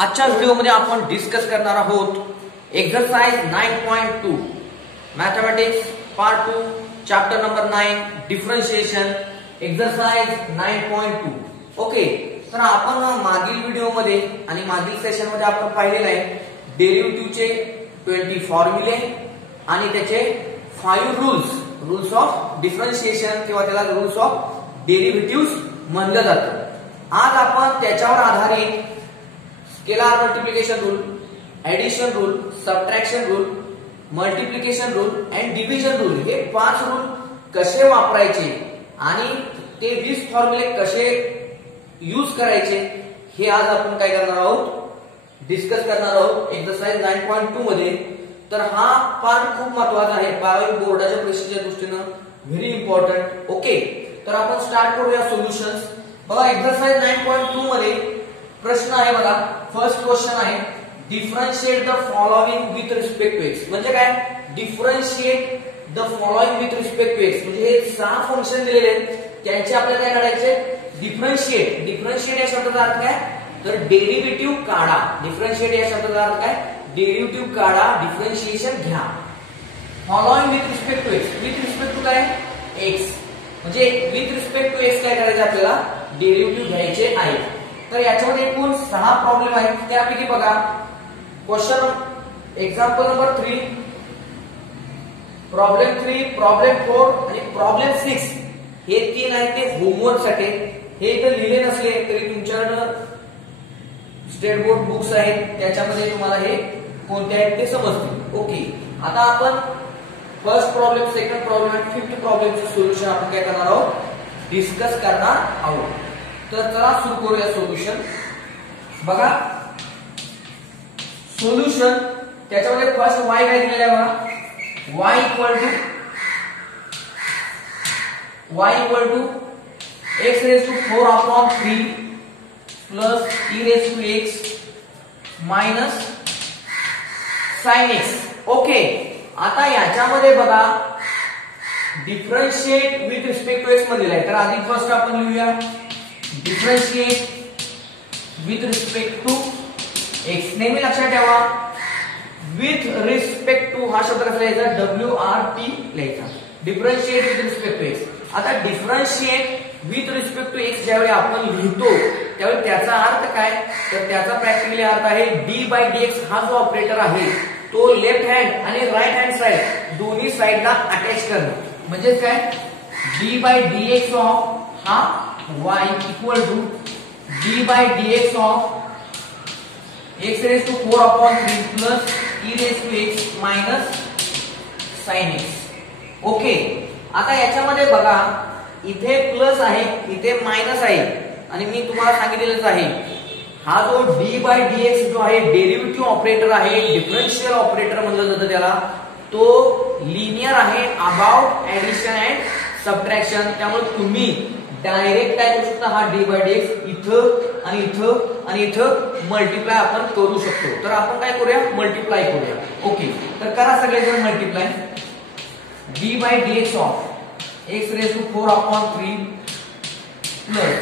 आजच्या व्हिडिओमध्ये आपण डिस्कस करणार आहोत exercise 9.2 mathematics part 2 chapter number 9 differentiation exercise 9.2. Okay, तर आपण मागील व्हिडिओमध्ये आणि मागील सेशनमध्ये आपण पाहिलेलं आहे डेरिव्हेटिव्हचे 20 फॉर्म्युले आणि त्याचे 5 रूल्स ऑफ डिफरन्शिएशन किंवा त्याला रूल्स ऑफ डेरिव्हेटिव्ह्ज म्हणलं जातं. आज आपण त्याच्यावर आधारित scalar multiplication rule, addition rule, subtraction rule, multiplication rule and division rule हे 5 रूल कसे वापरायचे आणि ते 20 फॉर्म्युले कसे यूज करायचे हे आज आपण काय करणार आहोत, डिस्कस करणार आहोत एक्सरसाइज 9.2 मध्ये. तर हा पार्ट खूप महत्त्वाचा आहे 12वी बोर्डाच्या परीक्षेच्या दृष्टीने, व्हेरी इम्पॉर्टंट. ओके, तर आपण स्टार्ट करूया सोल्युशन्स. बघा एक्सरसाइज 9.2 मध्ये प्रश्न आहे. बघा फर्स्ट क्वेश्चन आहे differentiate the following with respect to x. म्हणजे काय, differentiate the following with respect to x म्हणजे हे 6 फंक्शन दिलेले आहेत, त्यांचे आपल्याला काय काढायचे, डिफरन्शिएट. डिफरन्शिएट या शब्दाचा अर्थ काय, तर डेरिव्हेटिव्ह काढा. डिफरन्शिएट या शब्दाचा अर्थ काय, डेरिव्हेटिव्ह काढा, डिफरन्शिएशन घ्या. Following with respect to x, with respect to काय, एक्स म्हणजे विथ रिस्पेक्ट टू एक्स काय करायचे, आपल्याला डेरिव्हेटिव्ह घ्यायचे आहे. तर याच्यामध्ये एकूण 6 प्रॉब्लेम आहेत. त्यापैकी बघा question example number 3, problem 3, problem 4 आणि प्रॉब्लेम 6 हे 3 आहेत ते होमवर्क साठी. हे इथे लिहिले नसले तरी तुमच्याकडे स्टेट बोर्ड बुक्स आहेत, त्याच्यामध्ये तुम्हाला हे कोणते आहेत ते समजतील. ओके, आता आपण फर्स्ट प्रॉब्लेम, सेकंड प्रॉब्लेम आणि फिफ्थ प्रॉब्लेमचे सोल्युशन आपण काय करणार आहोत, डिस्कस करणार आहोत. तर चला सुरू करूया सोल्युशन. बघा सोल्युशन त्याच्यामध्ये फर्स्ट y काय दिलेला आहे, बघा y equal to x raise to 4/3 plus e raise to x minus sin x. Okay, आता याच्यामध्ये बघा differentiate with respect to x मध्ये आहे. तर आधी फर्स्ट आपण लिहूया differentiate with respect to x. नेहमी लक्षात ठेवा विथ रिस्पेक्ट टू हा शब्द कसा लिहायचा, WRT लिहायचा, differentiate with respect to x. आता differentiate with respect to X ज्यावेळी आपण लिहितो त्यावेळी त्याचा अर्थ काय, तर त्याचा प्रॅक्टिकली अर्थ आहे d/dx हा जो ऑपरेटर आहे तो लेफ्ट हँड आणि राईट हँड साइड दोन्ही साइडला अटॅच करणं. म्हणजे काय, d/dx ऑफ हा y equal to d/dx of x raise to 4/3 plus e raise to x minus sin x. Okay, आता याच्यामध्ये बघा इथे प्लस आहे, इथे मायनस आहे आणि मी तुम्हाला सांगितलेलंच आहे हा जो d/dx जो आहे डेरिव्हेटिव्ह ऑपरेटर आहे, डिफरन्शियल ऑपरेटर म्हणलं जातं त्याला, तो लिनियर आहे अबाउट ऍडिशन अँड सबट्रॅक्शन. त्यामुळे तुम्ही डायरेक्ट काय करू शकता, हा d/dx इथं आणि इथं आणि इथं मल्टिप्लाय आपण करू शकतो. तर आपण काय करूया, मल्टिप्लाय करूया. ओके, तर करा सगळेजण multiply. d/dx of x raise to 4/3 plus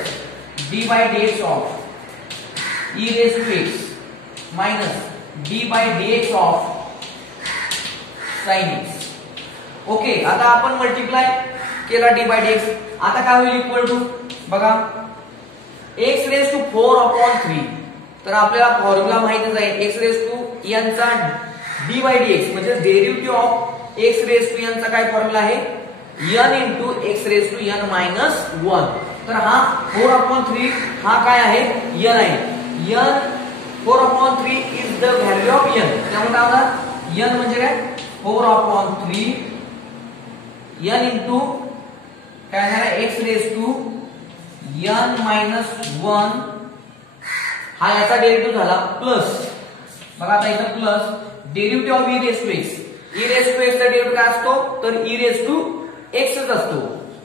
d/dx of e raise to x minus d/dx of sin x. Okay, आता आपण मल्टिप्लाय केला d/dx. आता काय होईल, इक्वल टू बघा x रेज टू 4/3. तर आपल्याला फॉर्म्युला माहितीच आहे x रेज टू n चा d/dx म्हणजे derivative of x raise to n चा काय फॉर्म्युला आहे, n into x raise to n minus 1. तर हा 4/3 हा काय आहे, n आहे. n 4/3 is the value of n. त्यामुळे काय होणार, n म्हणजे काय, 4/3 n इंटू काय आहे x raise to n minus 1 हा याचा डेरिव्हेटिव्ह झाला, प्लस बघा आता इथं plus derivative of e raise to x. e raise to x चा डेरिव्हेटिव्ह काय असतो, तर e रेज टू x च असतो.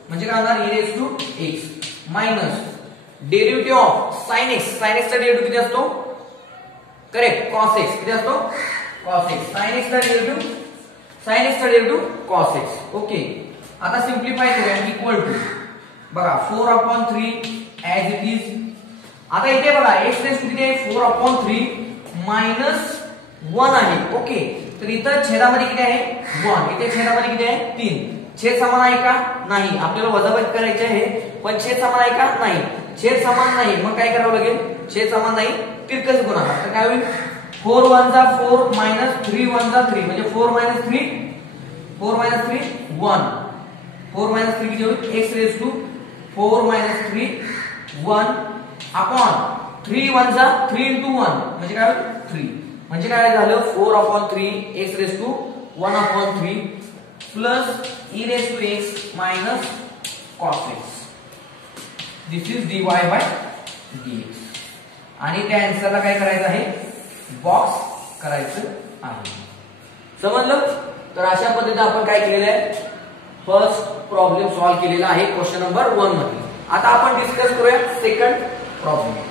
म्हणजे काय होणार, e raise to x minus derivative of sin x. sin x चा डेरिव्हेटिव्ह किती असतो, करेक्ट, cos x. किती असतो, cos x. sin x चा डेरिव्हेटिव्ह cos x. ओके, आता सिंप्लिफाय करूया. इक्वल टू बघा 4/3 ऍज इट इज आता इथे बघा x रेस टू किती आहे 4/3 मायनस 1 आहे. ओके, तर इथं छेदामध्ये किती आहे 1, इथे छेदामध्ये किती आहे 3. छेद समान आहे का नाही, आपल्याला वजाबाकी करायची आहे पण छेद समान आहे का नाही, छेद समान नाही. मग काय करावं लागेल, छेद समान नाही तिरकस गुणाकार. तर काय होईल 4 1 जा 4 मायनस 3 1 जा 3 म्हणजे 4 मायनस 3 1. 4 मायनस 3 किती होईल x race to 4 minus 3 1 upon 3 1 जा 3 into 1 म्हणजे काय होईल 3. म्हणजे काय झालं 4/3 x race to 1/3 plus e raise to x minus cos x. This is dy by dx. आणि त्या आन्सरला काय करायचं आहे, बॉक्स करायचं आहे. समजलं? तर अशा पद्धतीने आपण काय केलेलं आहे, फर्स्ट प्रॉब्लेम सॉल्व्ह केलेला आहे क्वेश्चन नंबर 1 मध्ये. आता आपण डिस्कस करूया सेकंड प्रॉब्लेम.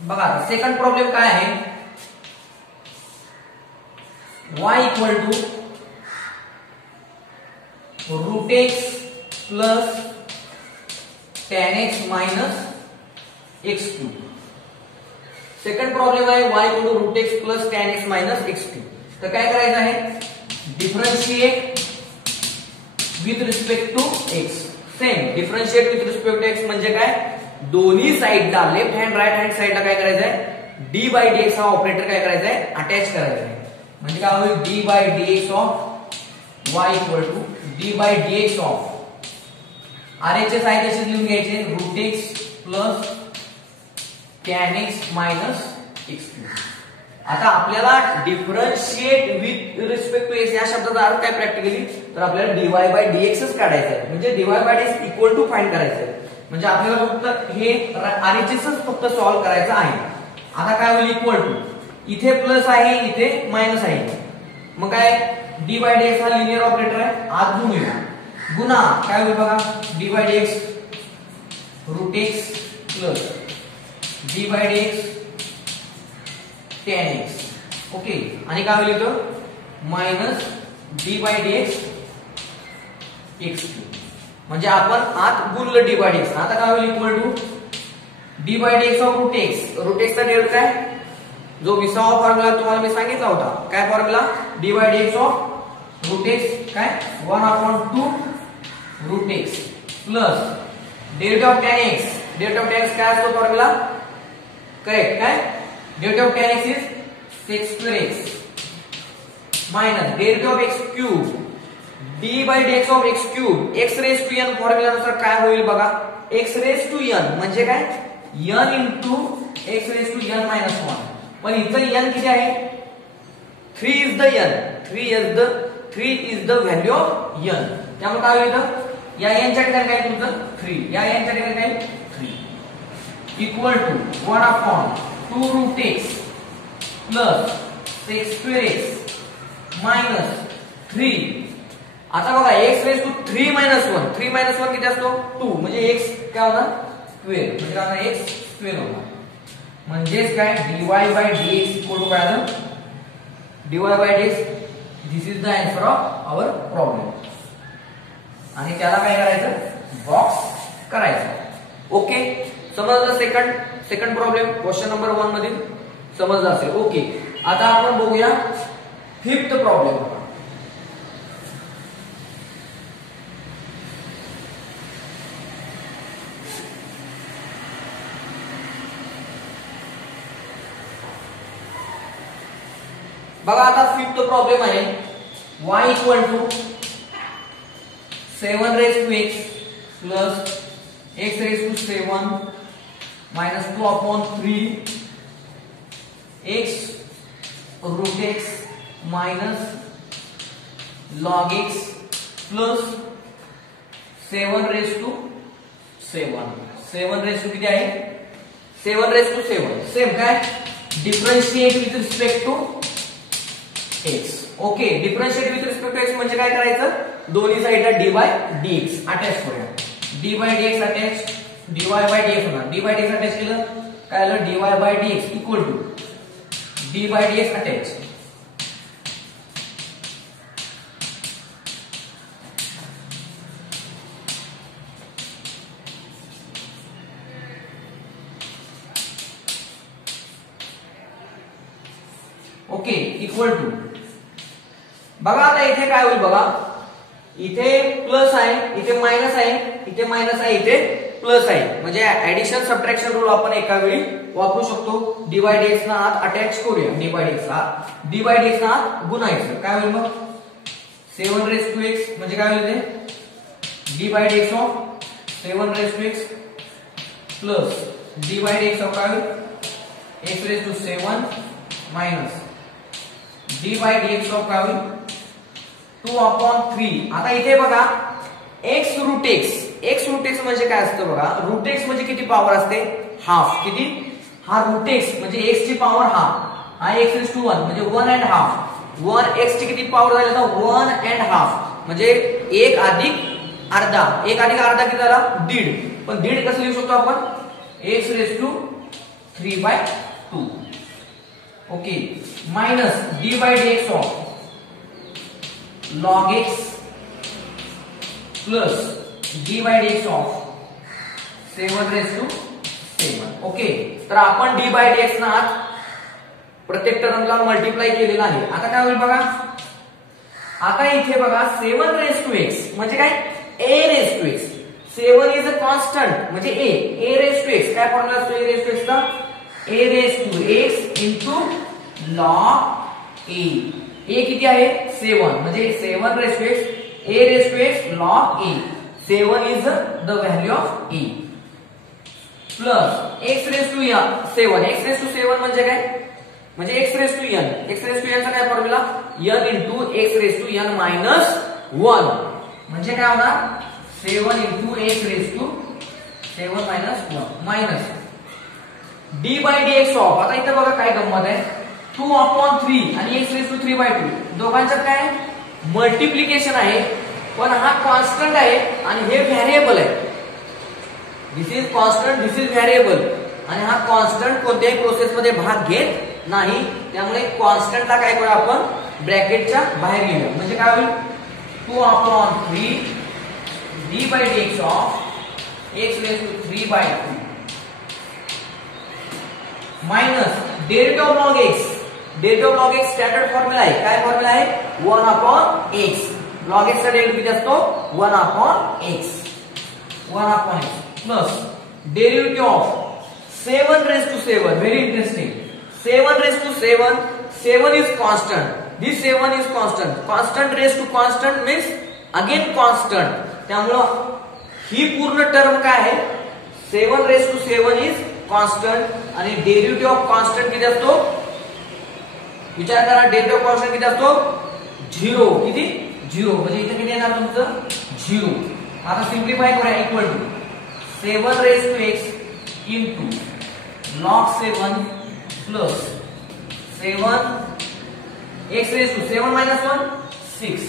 बघा सेकंड प्रॉब्लेम काय आहे, y equal to root x plus tan x minus x3. Second problem आहे y equal to root x plus tan x minus x3. तर काय करायचं आहे, differentiate with respect to x. Same differentiate with respect to x म्हणजे काय, दोन्ही साइडला left hand right hand साइडला काय करायचं आहे, d बाय dx हा ऑपरेटर काय करायचा आहे, अटॅच करायचा आहे. म्हणजे काय होईल d by dx of y equal to d by dx of RHS आहे तसेच लिहून घ्यायचे root x plus tan x minus x3. आता आपल्याला differentiate with respect to x या शब्दाचा अर्थ काय प्रॅक्टिकली, तर आपल्याला dy बाय dx च काढायचं आहे. म्हणजे dy by dx equal to find करायचं आहे. म्हणजे आपल्याला फक्त हे RHS फक्त सॉल्व्ह करायचं आहे. आता काय होईल इक्वल टू, इथे प्लस आहे इथे मायनस आहे, मग काय d बाय dx हा लिनियर ऑपरेटर आहे, आत गुणूया. गुणा काय होईल बघा, d by dx root x plus d by dx tan x. Okay, आणि काय होईल इथं minus d by dx x3. म्हणजे आपण आत गुणलं d बाय dx. आता काय होईल equal to d by dx of root x. Root x चा डेरिव्हेटिव्ह काय, जो 20वा फॉर्म्युला तुम्हाला मी सांगितला होता, काय formula d by dx of root x काय 1/2 root x plus derivative of tan x. Derivative of tan x काय असतो फॉर्म्युला, करेक्ट काय, derivative of tan x is sec2x minus derivative of x cube d by dx of x cube. x raise to n फॉर्म्युलानुसार काय होईल बघा, x raise to n म्हणजे काय n into x raise to n minus 1. पण इथं n किती आहे, 3 is the n, 3 is the value of n. त्यामुळे काय होईल इथं, या n च्या ठिकाणी काय तुमचं 3, या n च्या ठिकाणी काय 3 equal to 1/2 root x plus sec2x minus 3. आता बघा x race to 3 minus 1, 3 minus 1 किती असतो 2, म्हणजे x काय होणार 12, म्हणजे काय होणार x 12 होणार. म्हणजेच काय dy by dx equal to काय झालं, dy by dx. This is the answer of our problem. आणि त्याला काय करायचं, बॉक्स करायचं. ओके, समजलं सेकंड प्रॉब्लेम क्वेश्चन नंबर 1 मधील समजलं असेल. ओके, आता आपण बघूया फिफ्थ प्रॉब्लेम. बघा आता फिफ्थ प्रॉब्लेम आहे, y equal to 7 raise to x plus x race to 7 minus 2/3 x root x minus log x plus 7 raise to 7 raise to किती आहे 7 रेस टू 7. सेम काय differentiate with respect to x. Okay, differentiate with respect to x म्हणजे काय करायचं, दोन्ही साइडला dy dx attach करूया. D by D x attach dy by dx होणार. dy बाय dx अटॅच केलं काय आलं dy by dx equal to d by dx attach. Okay equal to बघा आता इथे काय होईल बघा इथे प्लस आहे इथे मायनस आहे इथे मायनस आहे इथे प्लस आहे म्हणजे ऍडिशन सबट्रॅक्शन रूल आपण एका वेळी वापरू शकतो. डी बाय dx ना आत अटॅच करूया डी बाय dx ला डी बाय dx ना आत गुणायचं काय होईल मग 7 रेज टू x म्हणजे काय होईल ते d by dx of 7 raise to x plus d by dx of काय होईल x raise to 7 minus d by dx of काय होईल 2/3. आता इथे बघा x रूट x म्हणजे काय असतं बघा रूट x म्हणजे किती पॉवर असते हाफ. किती हा रूट x म्हणजे x ची पॉवर हाफ हा x रेज टू 1 म्हणजे 1 and हाफ 1 x ची किती पॉवर झाली तर 1 and हाफ म्हणजे 1 अधिक अर्धा 1 अधिक अर्धा किती झाला दीड. पण दीड कसं लिहू शकतो आपण x raise to 3/2 okay minus d by dx of log x plus d by dx of 7 raise to 7 okay. तर आपण डी बाय dx ना आत प्रत्येक टर्मला मल्टिप्लाय केलेला आहे. आता काय होईल बघा आता इथे बघा 7 रेज टू x म्हणजे काय a raise to x 7 is a constant म्हणजे a रेज टू x काय फॉर्म्युला असतो a रेज टू x चा a raise to x into log a a किती आहे 7 म्हणजे 7 raise to x a raise to x log a 7 is the value of a plus x raise to 7 x raise to 7 म्हणजे काय म्हणजे x raise to n चा काय formula n into x raise to n minus 1 म्हणजे काय होणार 7 into x raise to 7 minus 1 minus d by dx of आता इथे बघा काय गंमत आहे 2/3 आणि x रेज टू 3/2 दोघांच्यात काय मल्टिप्लिकेशन आहे पण हा कॉन्स्टंट आहे आणि हे व्हेरिएबल आहे. This is constant this is variable आणि हा कॉन्स्टंट कोणत्याही प्रोसेस मध्ये भाग घेत नाही त्यामुळे कॉन्स्टंटला काय करू आपण ब्रॅकेटच्या बाहेर घेऊया म्हणजे काय होईल 2/3 d by dx of x raise to 3/2 minus derivative of log x derivative of log x standard formula आहे काय फॉर्म्युला आहे 1/x log x चा डेरिव्हेटिव्ह किती असतो 1/x 1/x plus derivative of 7 raise to 7 very interesting 7 raise to 7 is constant this 7 is constant raise to constant means again constant त्यामुळं ही पूर्ण term काय आहे 7 रेज टू 7 इज कॉन्स्टंट आणि derivative of constant किती असतो विचार करा डेरिव्हेटिव्ह ऑफ कॉन्स्टंट किती असतो 0 किती 0 म्हणजे इथे किती येणार तुमचं 0. आता सिंप्लिफाय करूया equal to 7 raise to x into log 7 plus 7 x raise to 7 minus 1 6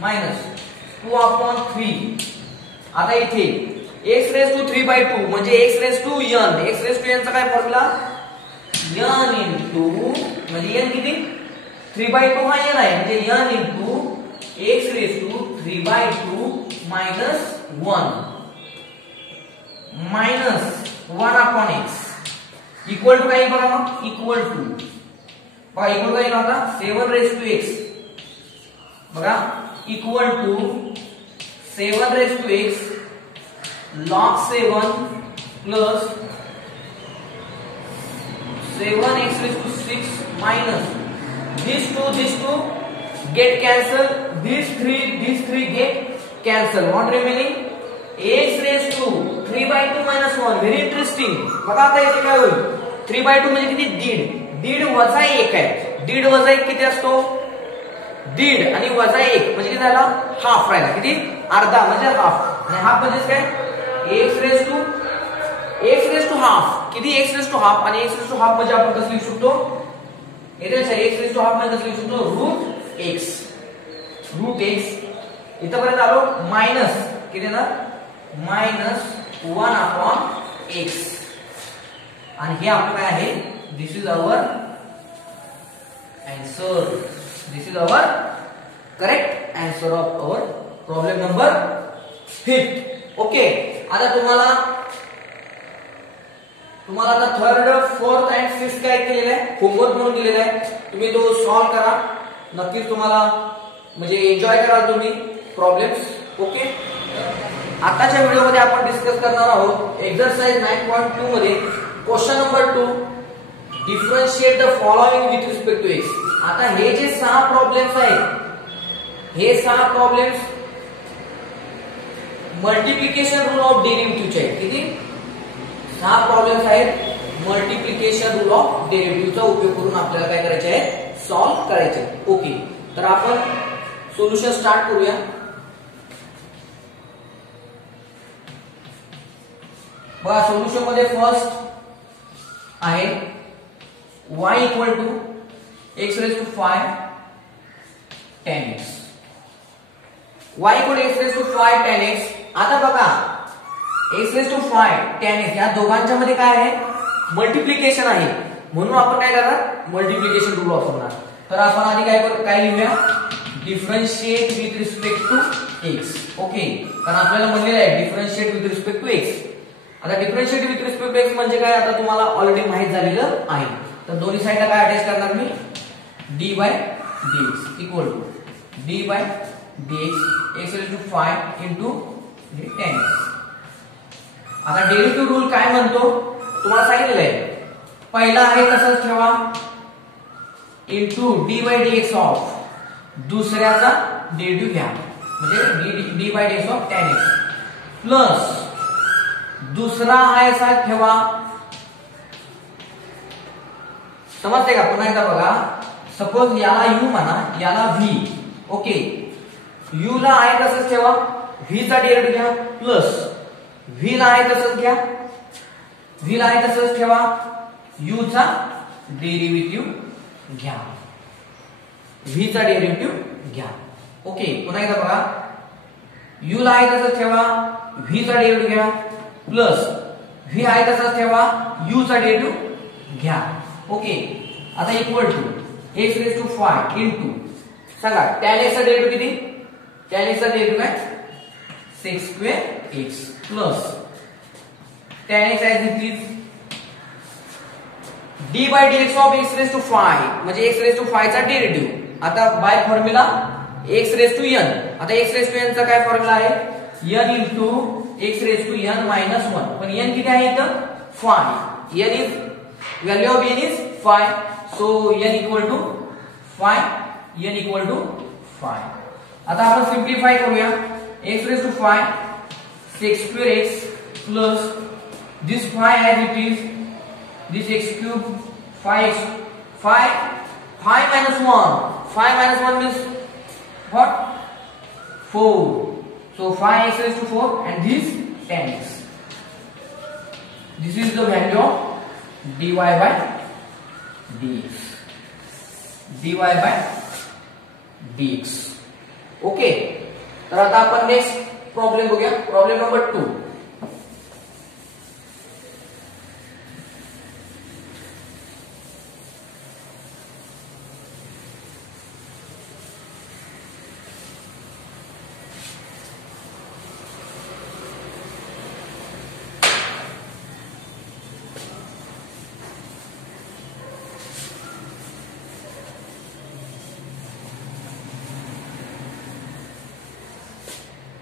minus 2/3 आता इथे x रेज टू 3/2 म्हणजे x रेज टू n चा काय फॉर्म्युला n इंटू म्हणजे n किती 3/2 हा n आहे म्हणजे n into x raise to 3/2 minus 1 minus 1/x equal to काय बघा मग इक्वल टू काय होता 7 रेज टू x बघा equal to 7 raise to x log 7 plus 7x raised to 6 minus these two get cancelled, these three get cancelled. What remaining? X raised to 3/2 minus 1. Very interesting. बघा आता इथे काय होईल 3/2 म्हणजे किती दीड वजा 1 आहे. दीड वजा 1 किती असतो दीड आणि वजा 1 म्हणजे किती झाला हाफ राहिला किती अर्धा म्हणजे हाफ आणि हाफ म्हणजे काय x रेज टू हाफ किती x रेज टू हाफ आणि x रेज टू हाफ म्हणजे आपण कसं लिहू शकतो इथे x रेज टू हाफ म्हणजे कसं लिहू शकतो रूट x इथपर्यंत आलो मायनस किती ना मायनस 1 अपॉन एक्स. आणि हे आपलं काय आहे, this is our answer. This is our correct answer of our problem number 5. Okay. आता तुम्हाला आता थर्ड, फोर्थ अँड फिफ्थ काय केलेलं आहे, होमवर्क म्हणून दिलेला आहे. तुम्ही तो सॉल्व्ह करा. नक्कीच तुम्हाला म्हणजे एन्जॉय कराल तुम्ही प्रॉब्लेम्स. ओके. आताच्या व्हिडिओमध्ये आपण डिस्कस करणार आहोत एक्सरसाइज 9.2 मध्ये question number 2, differentiate the following with respect to x. आता हे जे 6 प्रॉब्लेम्स आहेत, हे 6 प्रॉब्लेम्स मल्टिप्लिकेशन रूल ऑफ डेरिव्हेटिव्हचे आहेत. किती? 6 प्रॉब्लेम्स आहेत. मल्टिप्लिकेशन रूल ऑफ डेरिव्हेटिव्हचा उपयोग करून आपल्याला काय करायचे आहे, सॉल्व्ह करायचे आहे. ओके. तर आपण सोल्युशन स्टार्ट करूया. बघा सोल्युशन मध्ये फर्स्ट आहे y equal to x raise to 5 tan x. y equal to x raise to 5 tan x. आता बघा x raise to 5 tan x या दोघांच्या मध्ये काय आहे, मल्टिप्लिकेशन आहे. म्हणून आपण काय करणार, मल्टिप्लिकेशन रूल वापरणार. तर आपण आधी काय लिहूया, differentiate with respect to x. Okay. कारण आपल्याला म्हणलेलं आहे differentiate with respect to x. आता differentiate with respect to x म्हणजे काय, आता तुम्हाला ऑलरेडी माहित झालेलं आहे. तर दोन्ही साइडला काय अटॅच करणार मी, dy dx equal to dy dx x raise to 5 into tan x. आता डेरिव्हेटिव्ह रूल काय म्हणतो तुम्हाला सांगितलेलं आहे. पहिला आहे तसंच ठेवा इंटू dy dx ऑफ, दुसऱ्याचा डेरिव्हेटिव्ह घ्या म्हणजे dy dx of tan x plus दुसरा आहे असा ठेवा. समजते का? पुन्हा एकदा बघा. सपोज याला u म्हणा, याला v. ओके. u ला आहे तसंच ठेवा, v चा डेरिव्हेटिव्ह घ्या प्लस v ला आहे तसंच घ्या, v ला आहे तसंच ठेवा, u चा डेरिव्हेटिव्ह घ्या, v चा डेरिव्हेटिव्ह घ्या. ओके. पुन्हा एकदा बघा. u ला आहे तसंच ठेवा, v चा डेरिव्हेटिव्ह घ्या प्लस v आहे तसंच ठेवा, u चा डेरिव्हेटिव्ह घ्या. ओके. आता equal to x raise to 5 into सांगा tan x चा डेरिव्हेटिव्ह किती, tan x चा डेरिव्हेटिव्ह काय, sec square x plus tan x as it is d by dx of x raised to 5 म्हणजे x raised to 5 चा derivative. आता by formula x raised to n. आता x raised to n चा काय formula आहे, n into x raised to n minus 1. पण n किती आहे इथं, 5. n is value of n is 5. so n equal to 5. n equal to 5. आता आपण सिम्प्लिफाय करूया. x raised to 5 sec square x plus this 5 as it is, this x cube 5 minus 1. 5 minus 1 means what, 4. so 5x raised to 4 and this 10x. This is the value of dy by dx. dy by dx. Okay. तर आता आपण next problem बघूया. Problem number 2.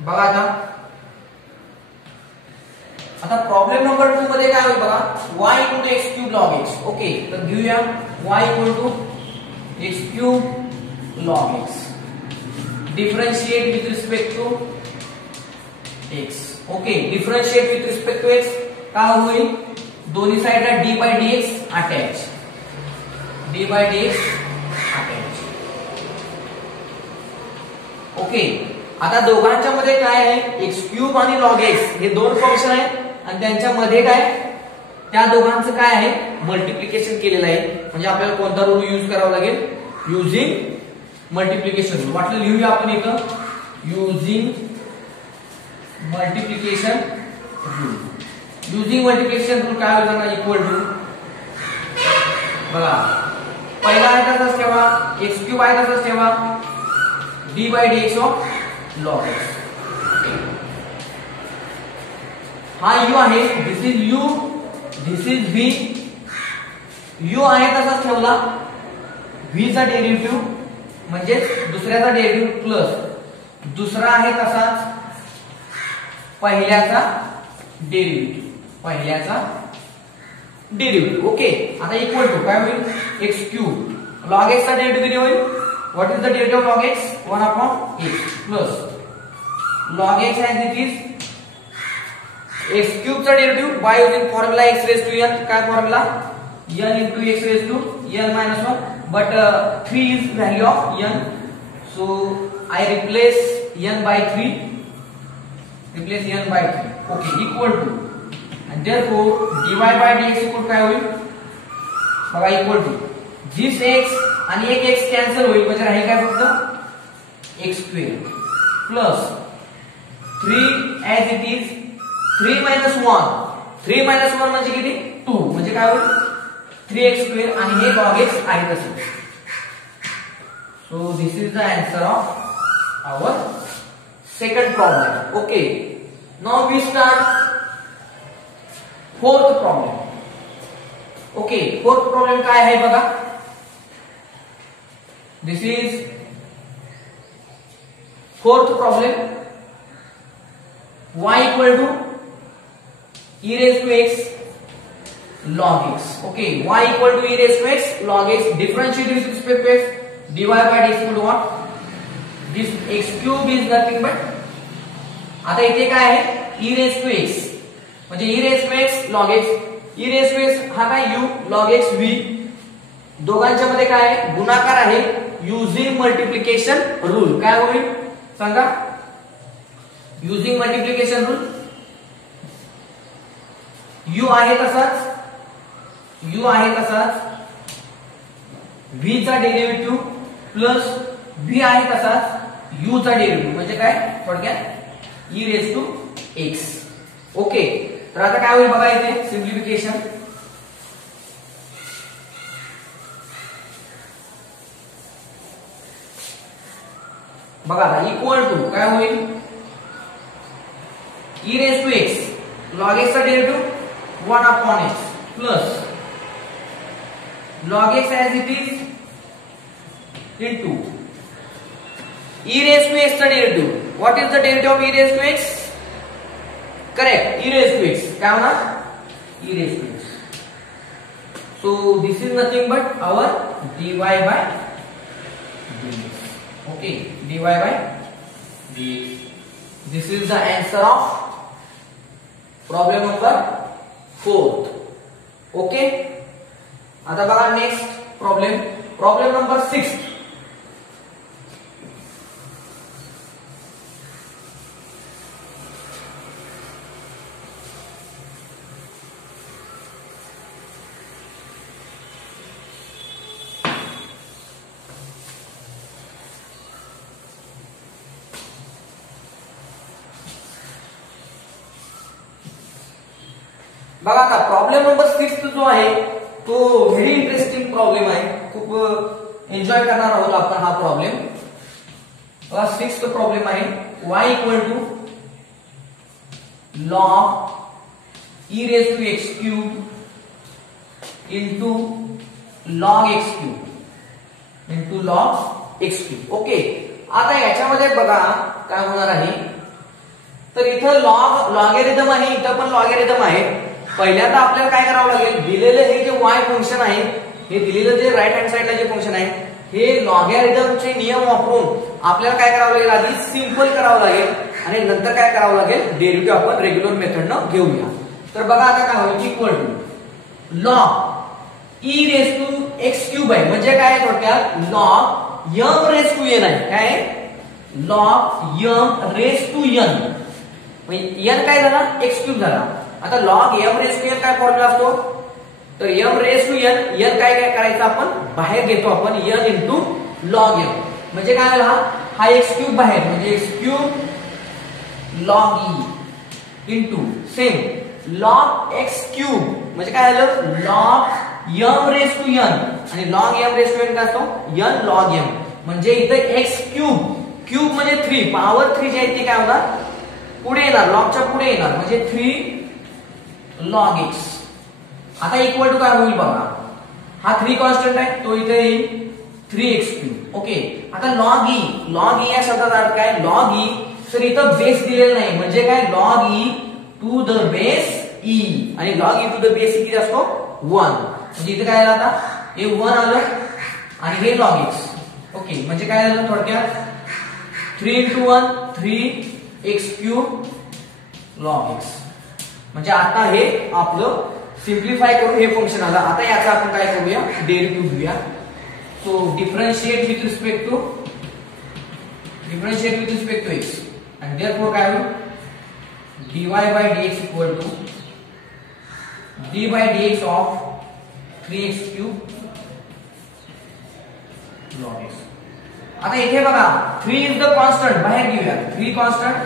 बघा आता problem number 2 मध्ये काय होईल बघा, y equal to x cube log x. Okay. तर घेऊया y equal to x cube log x. Differentiate with respect to x. Okay. Differentiate with respect to x काय होईल, दोन्ही साइडला d by dx attach, d by dx attach. Okay. आता दोघांच्या मध्ये काय आहे, x क्यूब आणि log x हे दोन फंक्शन आहेत आणि त्यांच्या मध्ये काय, त्या दोघांचं काय आहे, मल्टिप्लिकेशन केलेलं आहे. म्हणजे आपल्याला कोणता रूल यूज करावा लागेल, युजिंग मल्टिप्लिकेशन रूल. वाटलं लिहूया आपण इथं, using multiplication rule. Using multiplication rule काय होईल ना, इक्वल टू बघा पहिला आहे तसंच ठेवा, एक्स क्यूब आहे तसंच ठेवा, D by D x of log X. हा यू आहे, this is U, this is V. U आहे तसाच ठेवला, व्ही चा डेरिव्हेटिव्ह म्हणजे दुसऱ्याचा डेरिव्हेटिव्ह प्लस दुसरा आहे तसाच पहिल्याचा डेरिव्हेटिव्ह, पहिल्याचा डेरिव्हेटिव्ह. ओके, आता इक्वल टू काय होईल, एक्स क्यूब लॉग एक्स चा डेरिव्हेटिव्ह किती होईल, what is the derivative of log X, 1 upon X plus log x as it is X cube चा derivative by using formula X raise to N. काय formula, n into x raised to n minus 1, but 3 is value of n, so I replace n by 3, replace n by 3. Okay, equal to, and therefore dy by dx equal काय होईल बघा, equal to this x आणि एक x cancel होईल म्हणजे राहील काय फक्त x square plus 3 as it is 3 minus 1, 3 minus 1 म्हणजे किती 2 म्हणजे काय होईल 3x square आणि हे log x आहे तसे. So this is the answer of our second problem. Okay, now we start fourth problem. Okay, fourth problem काय आहे बघा, this is fourth problem. Y equal to e raised to x log x. Okay, y equal to e raised to x log x, differentiate with respect to x, dy by dx equal to what, this x cube is nothing but, आता इथे काय आहे e raised to x म्हणजे e raised to x log x, e raised to x हा काय u log x v, दोघांच्या मध्ये काय आहे गुणाकार आहे युजिंग मल्टिप्लिकेशन रूल. काय होईल सांगा, युजिंग मल्टिप्लिकेशन रूल, u आहे तसाच, u आहे तसाच, v चा डेरिव्हेटिव्ह प्लस v आहे तसाच u चा डेरिव्हेटिव्ह म्हणजे काय थोडक्यात e raise to x. Okay, तर आता काय होईल बघा इथे सिम्प्लिफिकेशन. बघा आता इक्वल टू काय होईल e raise to x log x चा derivative 1 upon x plus log x as it is into e raised to x चा derivative. What is the derivative of e raised to x? Correct, e raised to x. काय होणार e raised to x. So this is nothing but our dy by dx. Okay, dy by dx. This is the answer of problem number 4th. Okay, आता बघा next problem, problem number 6. बघा आता problem number 6 जो आहे तो very interesting problem आहे, खूप enjoy करणार आहोत आपण हा प्रॉब्लेम. बघा 6th प्रॉब्लेम आहे y equal to log e raised to x cube into log x cube into log x cube. Okay, आता याच्यामध्ये बघा काय होणार आहे, तर इथं लॉगॅरिथम आहे, इथं पण लॉगॅरिथम आहे. पहिल्यांदा आपल्याला काय करावं लागेल, दिलेलं हे जे y फंक्शन आहे, हे दिलेलं जे राईट हँड साइडला जे फंक्शन आहे, हे लॉगॅरिथमचे नियम वापरून आपल्याला काय करावं लागेल, आधी सिंपल करावं लागेल आणि नंतर काय करावं लागेल, डेरिव्हेटिव्ह आपण रेग्युलर मेथडनं घेऊया. तर बघा आता काय होईल, equal to log e raise to x cube आहे म्हणजे काय थोडक्यात log m raise to n आहे. काय log m raise to n, n काय झाला x क्यूब झाला. आता log m raise to n काय फॉर्म्युला असतो, तर m raise to n, n काय काय करायचं आपण बाहेर घेतो आपण n इंटू लॉग m म्हणजे काय झाला, हा x क्यूब बाहेर म्हणजे x cube log e into same log x cube म्हणजे काय झालं log m raise to n आणि log m raise to n काय असतो n log m म्हणजे इथे x क्यूब क्यूब म्हणजे 3 पॉवर 3 जे आहे ते काय होणार पुढे येणार लॉगच्या पुढे येणार म्हणजे 3 log x आता इक्वल टू काय होईल बघा हा 3 कॉन्स्टंट आहे तो इथे येईल 3x क्यूब ओके आता log e या शब्दाचा अर्थ काय log e सर इथं बेस दिलेला नाही म्हणजे काय log e to the base e आणि log e to the base e किती असतो 1 म्हणजे इथे काय आलं आता हे 1 आलं आणि हे log x ओके म्हणजे काय झालं थोडक्यात 3 into 1 3x cube log x म्हणजे आता हे आपलं सिंप्लिफाय करून हे फंक्शन आलं आता याचा आपण काय करूया डेरिव्हेटिव्ह घेऊया so differentiate with respect to x and therefore काय होईल dy by dx equal to d by dx of 3x cube log x आता इथे बघा 3 इज द कॉन्स्टंट बाहेर घेऊया 3 constant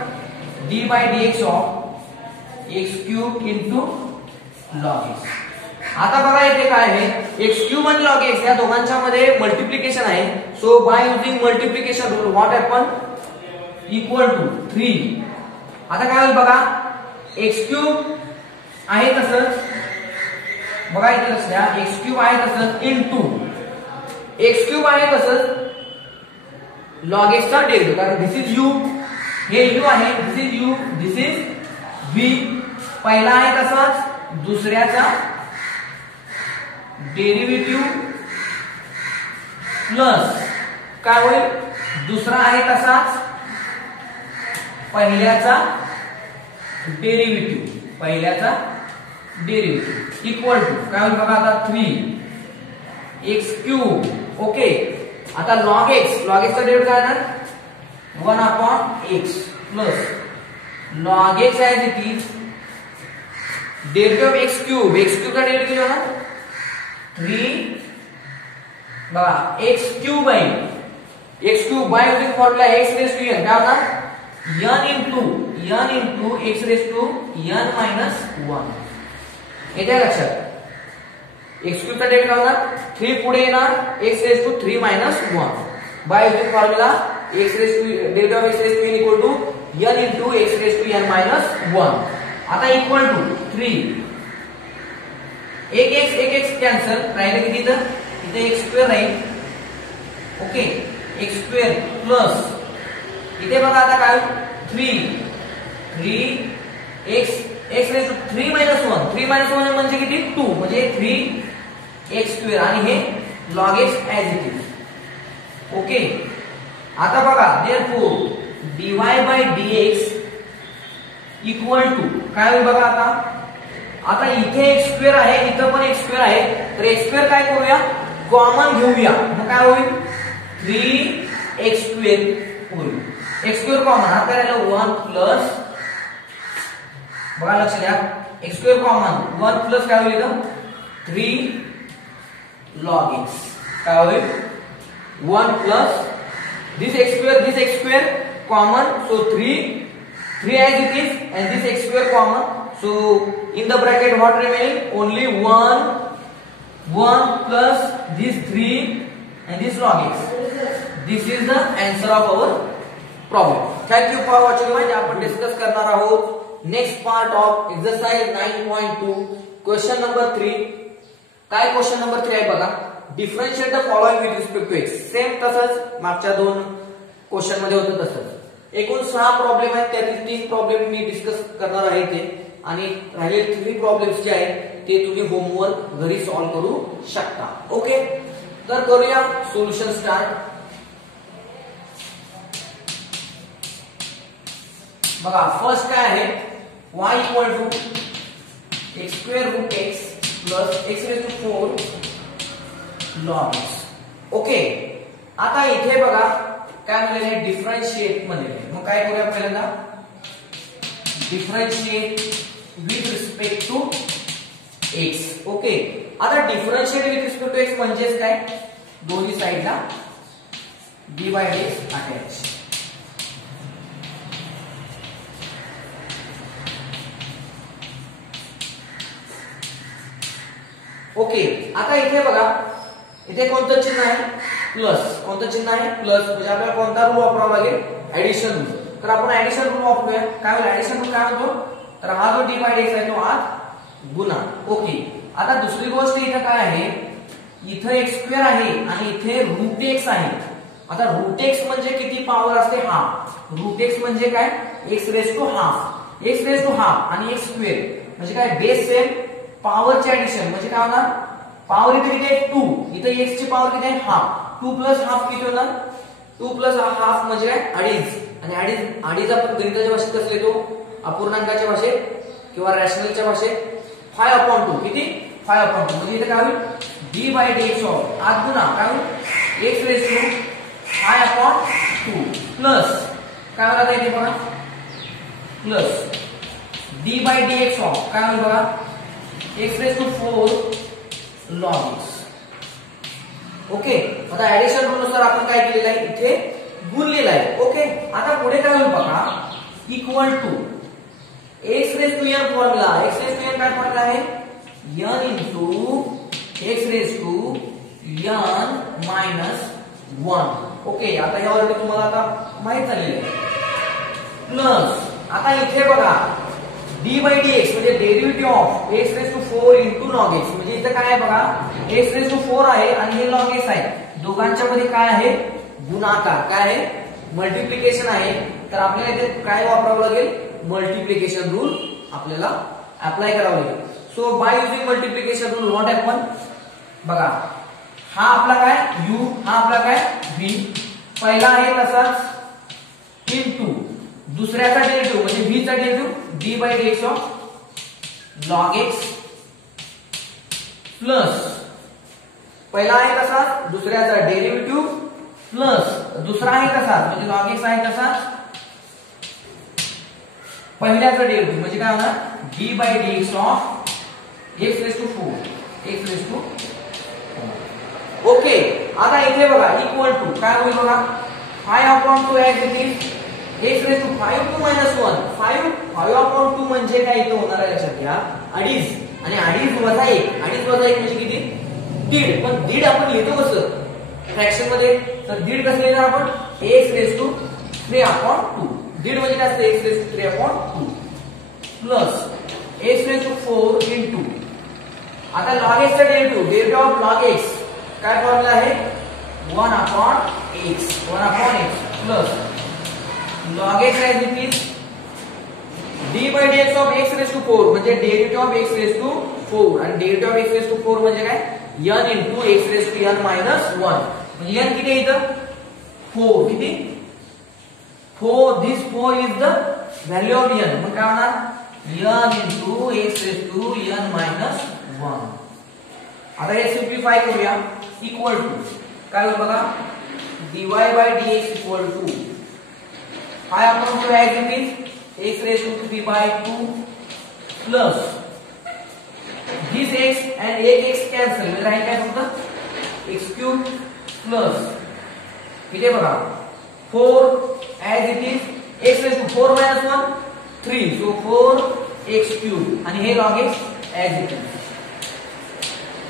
d by dx of x cube into log x आता बघा इथे काय आहे x क्यूब आणि log x या दोघांच्या मध्ये मल्टिप्लिकेशन आहे so by using multiplication rule what happen equal to 3 आता काय होईल बघा x क्यूब आहे तसंच बघा इथे लक्ष द्या x क्यूब आहे तसंच इनटू x क्यूब आहे तसंच log x चा डेरिव्हेटिव्ह कारण दिस इज u हे u आहे this is u this is v पहिला आहे तसाच दुसऱ्याचा डेरिव्हेटिव्ह प्लस काय होईल दुसरा आहे तसाच पहिल्याचा डेरिव्हेटिव्ह इक्वल टू काय होईल बघा आता 3x क्यूब ओके आता log x चा डेरिव्हेटिव्ह काय आहे 1/x plus log x as it is derivative of x cube चा डेरिव्हेटिव्ह आहे 3 बघा x क्यूब आहे x cube by using formula x raise to n काय होणार n into x raise to n minus 1 येते लक्षात x क्यूब चा derivative होणार 3 पुढे येणार x race to 3 minus 1 by using formula x race to derivative of x raise to n equal to n into x raise to n minus 1 आता equal to 3 एक x cancel राहिले किती इथे x square राहील okay x square plus इथे बघा आता काय 3x रेस टू 3 minus 1 म्हणजे किती 2 म्हणजे 3x स्क्वेअर आणि हे log x as it is okay आता बघा therefore dy by dx equal to काय होईल बघा आता इथे x स्क्वेअर आहे इथं पण x स्क्वेअर आहे तर x स्क्वेअर काय करूया कॉमन घेऊया मग काय होईल 3x स्क्वेअर होईल x स्क्वेअर कॉमन हा काय राहिलं 1 प्लस बघा लक्ष द्या x स्क्वेअर कॉमन 1 प्लस काय होईल 3 log x काय होईल 1 plus this x square common so 3 as it is and this x square common so in the bracket what remaining only 1 plus this 3 and this log x this is the answer of our problem thank you for watching guys आपण discuss करणार आहोत next part of exercise 9.2 question number 3 काय question number 3 आहे बघा differentiate the following with respect to x same तसंच मागच्या दोन question मध्ये होतं तसंच एकूण 6 प्रॉब्लेम आहेत त्यातील 3 प्रॉब्लेम मी डिस्कस करणार आहे ते आणि राहिलेले 3 प्रॉब्लेम्स जे आहेत ते तुम्ही होमवर्क घरी सॉल्व्ह करू शकता ओके तर करूया सोल्युशन स्टार्ट बघा फर्स्ट काय आहे y equal to x square root x plus x raise to 4 log x okay आता इथे बघा काय म्हणलेलं आहे डिफरन्शिएट मध्ये मग काय करूया पहिल्यांदा differentiate with respect to x okay आता differentiate with respect to x म्हणजेच काय दोन्ही साइडला d by dx attach okay, आता इथे बघा, इथे कोणतं चिन्ह आहे? प्लस. कोणतं चिन्ह आहे? प्लस. म्हणजे आपल्याला कोणता रूल वापरावा लागेल? Addition rule. तर आपण ऍडिशन रूल वापरूया. काय होईल? ऍडिशन रूल काय होतो? तर हा जो डी बाय एक्स आहे तो आत गुणा. ओके, आता दुसरी गोष्ट इथे काय आहे? इथं एक्स स्क्वेअर आहे आणि इथे रूट एक्स आहे. आता रूट एक्स म्हणजे किती पॉवर असते? हाफ. रूट एक्स म्हणजे काय? X raise to half. X raise to half आणि एक्स स्क्वेअर म्हणजे काय? बेस सेम, पॉवरचे ऍडिशन म्हणजे काय होणार? पॉवर इथे किती आहे? 2. इथे एक्स ची पॉवर किती आहे? हाफ. 2 प्लस हाफ किती होणार? 2 प्लस हाफ म्हणजे काय? अडीच. आणि अडीच आपण गणिताच्या भाषेत कसं लिहितो? अपूर्णांकाच्या भाषेत किंवा रॅशनलच्या भाषेत 5/2. किती? 5/2. म्हणजे इथे काय होईल? D by D x of आत गुणा काय होईल? एक्स रेस टू 5/2 प्लस काय होणार इथे बघा? Plus d by D x of काय होईल बघा? X raise to 4 log x. Okay, आता ऍडिशन रूल नुसार आपण काय केलेलं आहे? इथे गुणलेलं आहे. ओके, आता पुढे काय होईल बघा? Equal to x raise to n formula. X raise to N काय फॉर्म्युला आहे? N into x raise to n minus 1. Okay, आता हे ऑलरेडी तुम्हाला आता माहित झालेलं आहे. प्लस आता इथे बघा डी बाय डी एक्स म्हणजे derivative of x raise to 4 into log x. म्हणजे इथे काय आहे बघा? एक्स रेस टू 4 आहे आणि हे लॉग एक्स आहे. दोघांच्या मध्ये काय आहे? गुणाकार. काय आहे? मल्टिप्लिकेशन आहे. तर आपल्याला इथे काय वापरावं लागेल? मल्टिप्लिकेशन रूल आपल्याला अप्लाय करावं लागेल. So by using multiplication rule what happen? बघा, हा आपला काय? u, हा आपला काय? v. पहिला आहे तसाच इंटू दुसऱ्याचा डेरिव्हेटिव्ह म्हणजे v चा derivative d by D x of log x plus पहिला आहे तसाच दुसऱ्याचा डेरिव्हेटिव्ह प्लस दुसरा आहे तसाच म्हणजे लॉग एक्स आहे तसाच पहिल्याचा डेरिव्हेटिव्ह म्हणजे काय होणार? D by D x of x raise to 4 x raise to. Okay, आता इथे बघा इक्वल टू काय होईल बघा? 5/2 as it is x raise to 5 to minus 1. 5/2 म्हणजे काय इथे होणार आहे लक्षात घ्या? अडीच. आणि अडीच वजा 1. अडीच वजा 1 म्हणजे किती? दीड. पण दीड आपण लिहितो कसं? फ्रॅक्शन मध्ये. तर दीड कसं लिहिणार आपण? X raise to 3/2. दीड म्हणजे काय असतं? X raise to 3/2 plus x raise to 4 into आता लॉग एक्सचा डेरिव्हेटिव्ह ऑफ लॉग एक्स काय फॉर्म्युला आहे? 1/x plus log x as it is d by D x of x raise to 4 म्हणजे derivative of x raise to 4 आणि derivative of x raise to 4 म्हणजे काय? n into x raise to n minus 1. म्हणजे n किती आहे इथं? 4. किती? 4. This 4 is the value of n. मग काय होणार? n into x raise to n minus 1. आता हे सिम्प्लिफाय करूया. इक्वल टू काय होईल बघा? dy by dx equal to 5/2 as it is x raise to 3/2 plus this x and एक x कॅन्सल म्हणजे राहील काय फक्त x क्यूब प्लस इथे बघा 4 as it is x race to 4 minus 1 3 so 4x cube आणि हे log x as it is.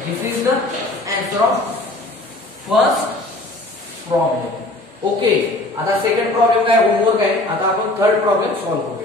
This is the answer of first problem. Okay, आता सेकंड प्रॉब्लेम काय? होमवर्क आहे. आता आपण थर्ड प्रॉब्लेम सॉल्व्ह करूया.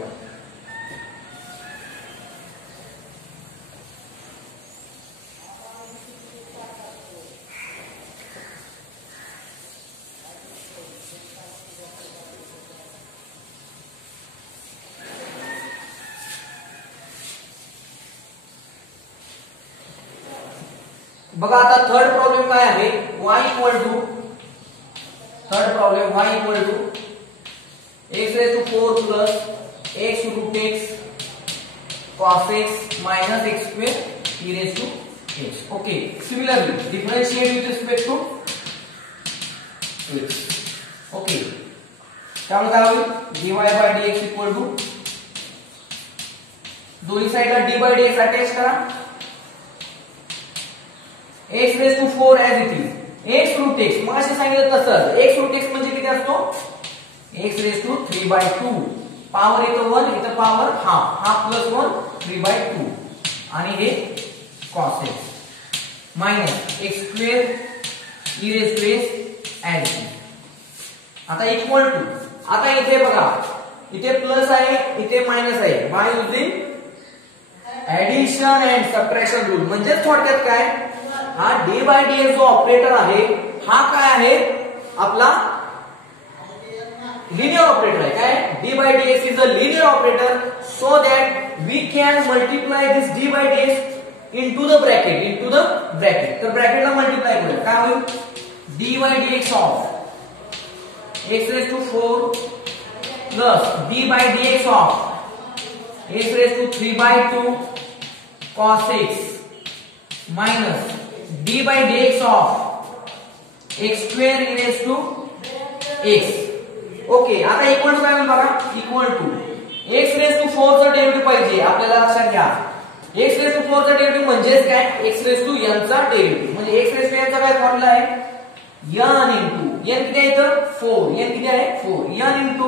बघा आता थर्ड प्रॉब्लेम काय आहे? y equal to third problem y equal to x raise to 4 plus x root x cos x minus x square e raise to x. Okay, similarly differentiate with respect to x. Okay, त्यामुळे काय होईल? dy by dx equal to दोन्ही साइडला d by dx attach करा. x race to 4 as it is x root x मग असे सांगितलं तसं x रूट x म्हणजे किती असतो? x रेस टू 3/2 पॉवर येतो 1 इथं पॉवर हाफ प्लस 1 3/2 आणि हे cos x minus x square e raise to x add. आता इक्वल टू, आता इथे बघा इथे प्लस आहे इथे मायनस आहे, by using addition and subtraction rule. म्हणजे थोडक्यात काय, हा डी बाय डी एक्स जो ऑपरेटर आहे हा काय आहे आपला लिनियर ऑपरेटर आहे. काय d by D x is a linear operator, so that we can multiply this d by D x into the bracket, तर ब्रॅकेटला मल्टिप्लाय करूया. काय होईल, d by D x of x raise to 4 plus d by D x of x raise to 3/2 cos x minus d by dx of x square e raise to x. Okay, आता equal to काय होईल बघा, equal to x raise to 4 चा derivative पाहिजे आपल्याला. लक्षात घ्या x raise to 4 चा डेरिव्हेटिव्ह म्हणजेच काय, x रेज टू n चा डेरिव्हेटिव्ह. म्हणजे x रेज टू n चा काय फॉर्म्युला आहे, n इंटू n किती आहे इथं 4, n किती आहे 4, n into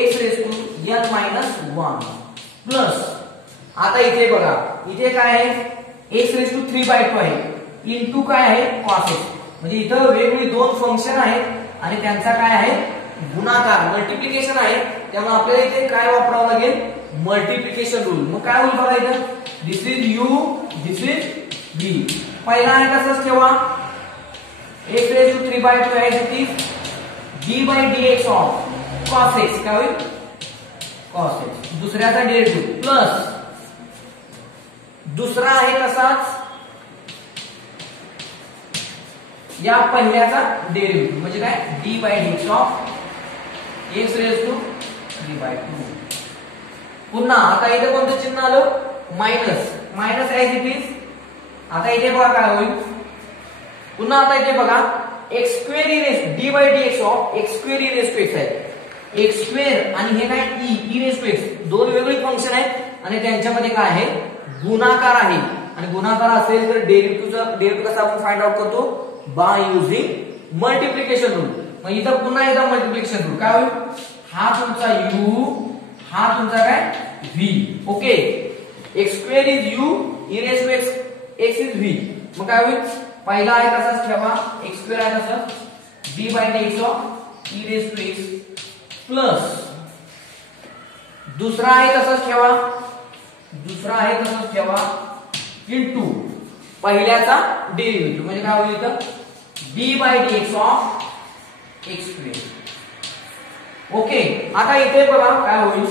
x raise to n minus 1 plus. आता इथे बघा इथे काय आहे x रेज टू 3/2 आहे इंटू काय आहे cos x. म्हणजे इथं वेगवेगळी दोन फंक्शन आहेत आणि त्यांचा काय आहे गुणाकार, मल्टिप्लिकेशन आहे. त्यामुळे आपल्याला इथे काय वापरावं लागेल, मल्टिप्लिकेशन रूल. मग काय होईल बघा इथं, this is u, this is v. पहिला आहे तसंच ठेवा, x raise to 3/2 as it is d by dx of cos x. काय होईल cos x. दुसऱ्याचा डेरिव्हेटिव्ह प्लस दुसरा आहे तसाच या पहिल्याचा डेरिव्हेटिव्ह. म्हणजे काय d by dx of x raise to 3/2. पुन्हा आता इथे कोणतं चिन्ह आलं, minus, minus as it is. आता इथे बघा काय होईल, पुन्हा आता इथे बघा x square e raise d by D x of x square e raise to x आहे. एक्स स्क्वेअर आणि हे काय ई रेज टू एक्स, दोन वेगवेगळे फंक्शन आहेत आणि त्यांच्यामध्ये काय आहे गुणाकार आहे. आणि गुणाकार असेल तर डेरिव्हेटिव्ह कसा आपण फाइंड आउट करतो, बाय युजिंग मल्टिप्लिकेशन रूल. मग इथं पुन्हा एकदा मल्टिप्लिकेशन रूल. काय होईल, हा तुमचा u, हा तुमचा काय v. Okay, x square is u, e raise to x, x is v. मग काय होईल, पहिला आहे तसाच ठेवा, एक्स स्क्वेअर आहे तसं d by dx of e raise to x plus दुसरा आहे तसंच ठेवा, दुसरा आहे तसंच ठेवा इंटू पहिल्याचा डेरिव्हेटिव्ह. म्हणजे काय होईल इथं d by dx of x square. Okay, आता इथे बघा काय होईल,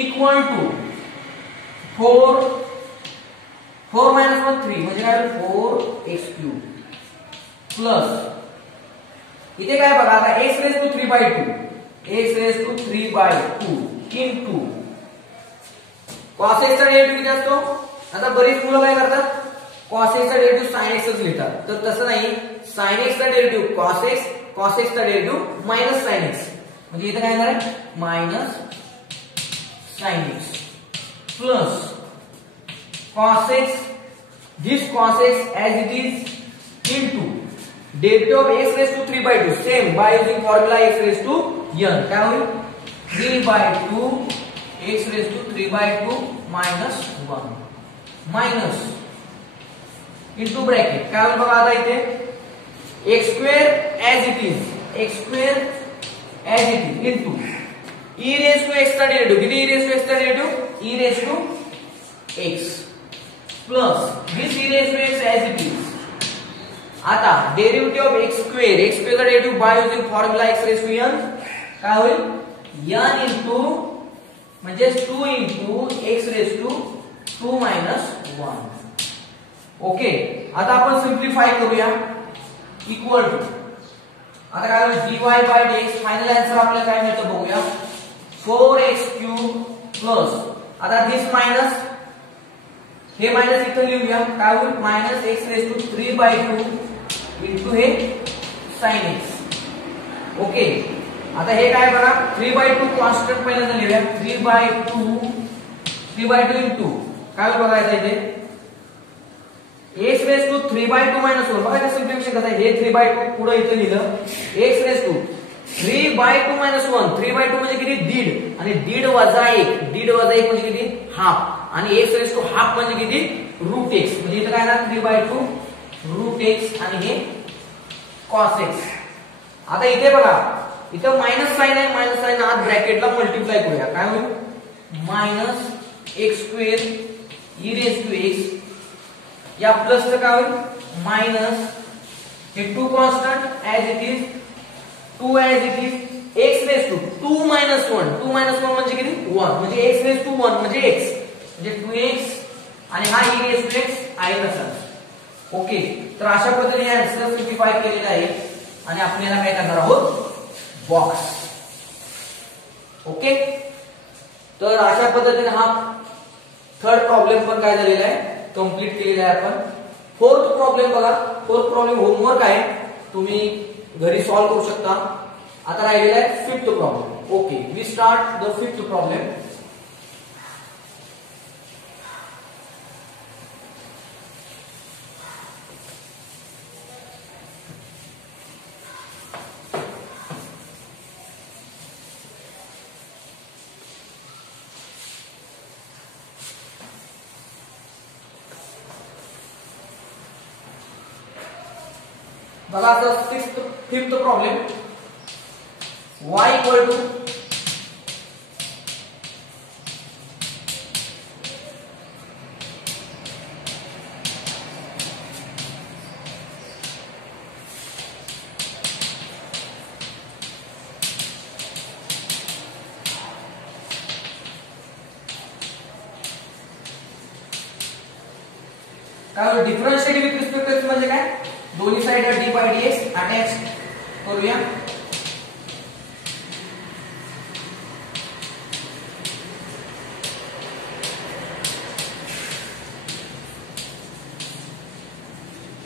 इक्वल टू 4 मायनस 1 3. म्हणजे काय होईल 4x³ प्लस इथे काय बघा आता x raise to 3/2, x raise to 3/2 into cos x चा डेरिव्हेटिव्ह किती असतो. आता बरीच मुलं काय करतात, cos x चा डेरिव्हेटिव्ह sin x च लिहितात. तर तसं नाही, sin x चा derivative cos x, cos x चा डेरिव्हेटिव्ह मायनस sin x. म्हणजे इथे काय येणार आहे minus sin x plus cos x, this cos x as it is into derivative of x raised to 3/2, same by using formula x raised to n. क्या होईल 3/2 x raised to 3/2 minus 1 minus into bracket. क्या होईल बघा आता इथे x square as it is, x square as it is into e raised to x चा derivative किती, e raised to x चा derivative e raised to x plus this e raised to x as it is. आता derivative of x square चा derivative by using formula x raise to n काय होईल n into म्हणजे 2 into x raise to 2 minus 1. Okay, आता आपण सिंप्लिफाय करूया. Equal to आता काय होईल dy by dx. Final answer आपल्याला काय मिळतं बघूया, 4x³ प्लस आता दिस मायनस हे मायनस इथं लिहूया. काय होईल minus x raise to 3/2 into हे sin x. ओके, आता हे काय बघा 3/2 कॉन्स्टंट पहिल्यांदा लिहूया. 3/2 इंटू काय बघायचं इथे x रेज टू 3/2 मायनस 1. बघा सिम्प्लिफिकेशन कसं आहे, हे 3/2 पुढे इथे लिहिलं, x रेज टू 3/2 मायनस 1. 3/2 म्हणजे किती दीड, आणि दीड वजा 1, दीड वजा 1 म्हणजे किती हाफ, आणि x रेज टू हाफ म्हणजे किती रूट एक्स, म्हणजे इथं काय ना 3/2 रूट एक्स आणि हे कॉस एक्स. आता इथे बघा, इथं मायनस साइन आहे, मायनस साइन आत ब्रॅकेटला मल्टिप्लाय करूया. काय होईल? Minus x square e raise to x, या प्लसचं काय होईल? मायनस हे 2 constant as it is, 2 as it is, x raise to 2 minus 1, 2 minus 1 म्हणजे किती? 1, म्हणजे एक्स रेज टू 1 म्हणजे एक्स, म्हणजे 2x आणि हा ई रेज टू एक्स आहे तसाच. ओके, तर अशा पद्धतीने आन्सर सिम्प्लिफाय केलेला आहे आणि आपल्याला काय करणार आहोत? बॉक्स. ओके, तर अशा पद्धतीने हा थर्ड प्रॉब्लेम पण काय झालेला आहे? कंप्लीट केलेला आहे आपण. फोर्थ प्रॉब्लेम बघा, फोर्थ प्रॉब्लेम होमवर्क आहे, तुम्ही घरी सॉल्व्ह करू शकता. आता राहिलेला आहे fifth problem. Okay, we start the fifth problem. बघा आता fifth problem. y equal to काय? डिफरन्शिएट विथ रिस्पेक्ट टू म्हणजे काय? दोन्ही साइडला d by D x attach करूया.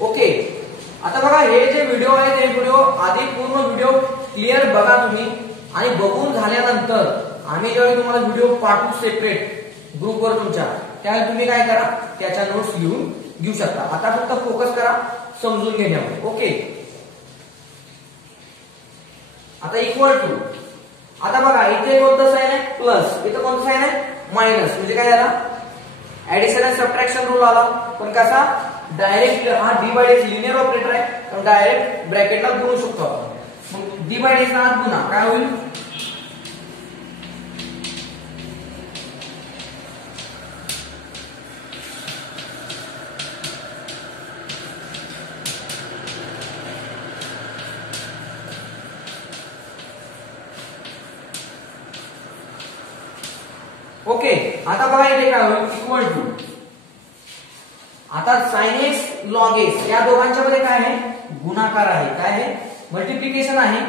ओके, आता बघा हे जे व्हिडिओ आहे ते व्हिडिओ आधी पूर्ण व्हिडिओ क्लिअर बघा तुम्ही, आणि बघून झाल्यानंतर आम्ही ज्यावेळी तुम्हाला व्हिडिओ पाठवू सेपरेट ग्रुपवर तुमच्या, त्यावेळी तुम्ही काय करा? त्याच्या नोट्स लिहून घेऊ शकता. आता फक्त फोकस करा समजून घेण्यावर. ओके, आता इक्वल टू, आता बघा इथे कोणतं साइन आहे? प्लस, इथे कोणतं साइन आहे? मायनस, म्हणजे काय झाला? ऍडिशन आणि सबट्रॅक्शन रूल आला. पण कसा? डायरेक्ट हा d by D x linear operator आहे, तर डायरेक्ट ब्रॅकेटला गुणू शकतो आपण. मग डी बाय डी एक्स आत गुणा, काय होईल? ओके, आता बघा इथे काय होईल? इक्वल टू, आता साइन एक्स लॉग एक्स या दोघांच्या मध्ये काय आहे? गुणाकार आहे. काय आहे? मल्टिप्लिकेशन आहे.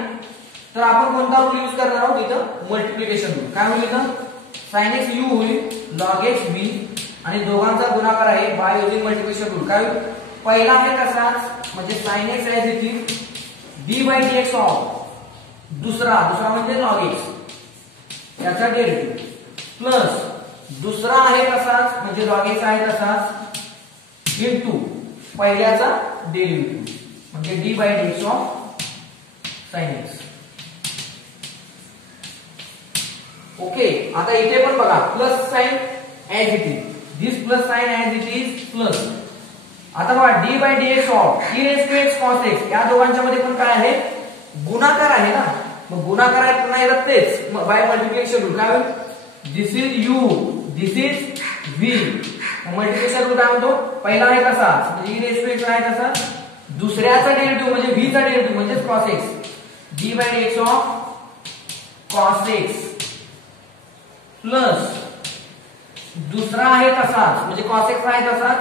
तर आपण कोणता रूल यूज करणार आहोत? इथं मल्टिप्लिकेशन रूल. काय होईल इथं? साइन एक्स यू होईल, लॉग एक्स बी, आणि दोघांचा गुणाकार आहे बाय युजिंग मल्टिप्लिकेशन रूल. काय होईल? पहिला आहे कसाच, म्हणजे sine x as it is d by D x of दुसरा म्हणजे लॉग एक्स याचा डेरिव्हेटिव्ह, प्लस दुसरा आहे कसाच, म्हणजे लॉग एक्स आहे तसाच, इंटू पहिल्याचा डेरिव्हेटिव्ह म्हणजे d by D x of sine x. Okay, आता इथे पण बघा plus sign as it is, this plus sign as it is plus. आता बघा d by D x of e raise to x cos x या दोघांच्या मध्ये पण काय आहे? गुणाकार आहे ना. मग गुणाकार आहे पुन्हा येतात तेच बाय मल्टिप्लिकेशन रूल. काय होईल? This is U, this is V. Multiplication rule काय म्हणतो? पहिला आहे तसाच, म्हणजे ई रेज टू एक्स आहे तसा, दुसऱ्याचा डेरिव्हेटिव्ह म्हणजे व्ही चा डेरिव्हेटिव्ह म्हणजे cos x, d by D x of cos x, plus दुसरा आहे तसाच म्हणजे कॉस एक्स आहे तसाच,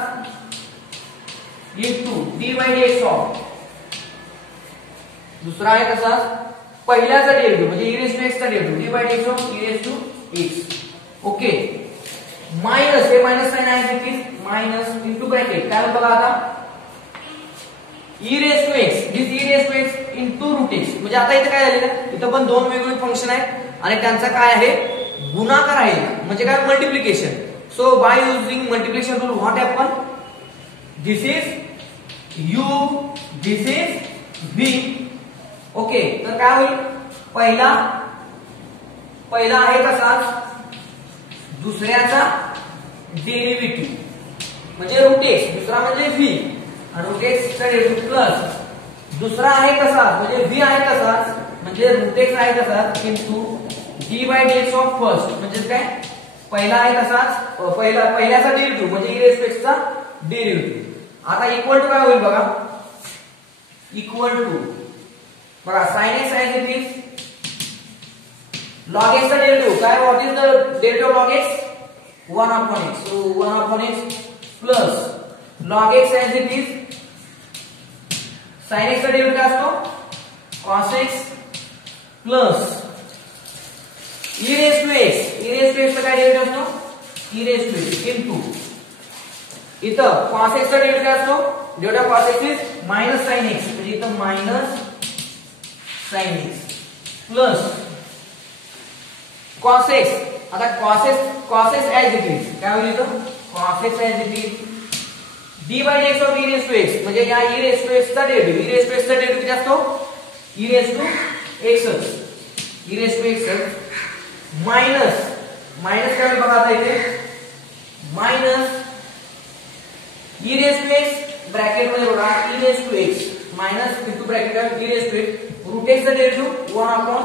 into d by D x of दुसरा आहे तसाच पहिल्याचा डेरिव्हेटिव्ह म्हणजे ई रेज टू एक्स चा derivative, d by D x of e raise to x. Okay, minus हे मायनस साइन आहे की मायनस इंटू ब्रॅकेट. काय होतं बघा आता? E raise to x, this e raise to x into root x. म्हणजे आता इथे काय झालेलं आहे? इथं पण दोन वेगवेगळे फंक्शन आहेत आणि त्यांचा काय आहे? गुणाकार आहे, म्हणजे काय? Multiplication. So by using multiplication rule what happen? This is U, this is V. Okay, तर काय होईल? पहिला आहे तसाच, दुसऱ्याचा डेरिव्हेटिव्ह म्हणजे रूट एक्स, दुसरा म्हणजे व्ही आणि रूट एक्स चा डेरिव्हेटिव्ह प्लस दुसरा आहे कसा म्हणजे व्ही आहे कसा म्हणजे रूट एक्स आहे तसाच into d by D x of first म्हणजे काय पहिला आहे तसाच पहिल्याचा डेरिव्हेटिव्ह म्हणजे e रेज टू एक्स चा डेरिव्हेटिव्ह. आता इक्वल टू काय होईल बघा इक्वल टू बघा sin x as it is log x चा डेरिव्हेटिव्ह काय what is the derivative of log x 1 upon x so 1 upon x plus log x as it is sin x चा derivative काय असतो cos x plus e raise to x चा काय derivative असतो e raise to x into इथं cos x चा derivative काय असतो derivative cos x is minus sin x म्हणजे इथं minus sin x plus cos x आता cos x as it is काय होईल इथं cos x as it is d by dx of e raise to x म्हणजे या e raise to x चा derivative e raise to x चा derivative किती असतो e raise to x minus काय बघा आता इथे minus e raise to x bracket मध्ये बघा e raise to x minus into bracket e raise to x root x चा derivative 1 upon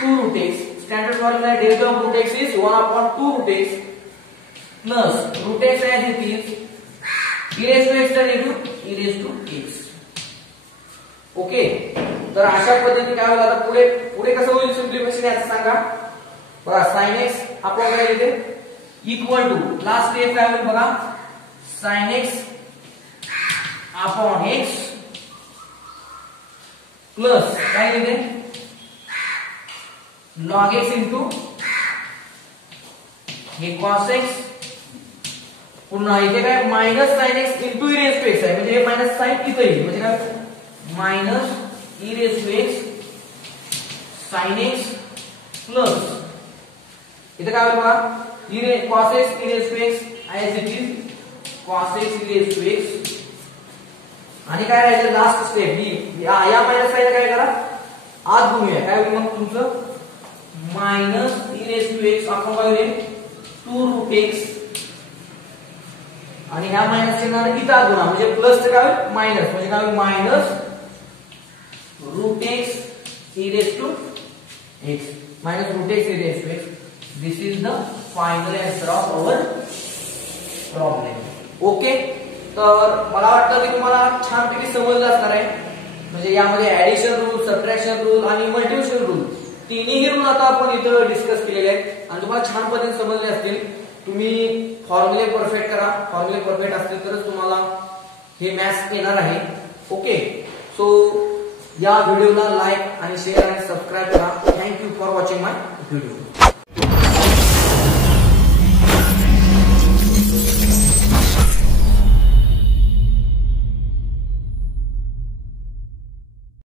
2 root x standard formula derivative of root x is 1 upon 2 root x plus route x as it is e raise to x चा derivative e raise to x. Okay तर अशा पद्धतीने काय होईल आता पुढे कसं होईल सिम्प्लिफिकेशन याचं सांगा बघा sin x आपण काय लिहिते इक्वल टू लास्ट स्टेप काय होईल बघा sin x upon x plus काय लिहिते log x इनटू हे cos x पुन्हा इथे काय minus sin x into e raise to x आहे म्हणजे हे मायनस साइन इथे येईल म्हणजे काय minus e raise to x sin x plus इथे काय होईल बघा cos x e raise to x as it is cos x e raise to x आणि काय राहिलं लास्ट स्टेप ही या मायनस साइन काय करा आत गुणूया काय होईल मग तुमचं minus e raise to x आपण काय होईल 2 रूट x आणि ह्या मायनस चिन्हाने इथं आत गुणा म्हणजे प्लस चे काय होईल मायनस म्हणजे काय होईल minus root x e raised to x minus root x e raised to x. This is the final answer of our problem. Okay तर मला वाटतं की तुम्हाला छानपैकी समजलं असणार आहे म्हणजे यामध्ये ऍडिशन रूल सबट्रॅक्शन रूल आणि मल्टिप्लिकेशन रूल तिन्ही रूल आता आपण इथं डिस्कस केलेले आहेत आणि तुम्हाला छान पद्धतीने समजले असतील. तुम्ही फॉर्म्युले परफेक्ट करा फॉर्म्युले परफेक्ट असतील तरच तुम्हाला हे मॅथ्स येणार आहे. ओके सो या व्हिडिओला लाईक आणि शेअर आणि सबस्क्राईब करा. Thank you for watching my video.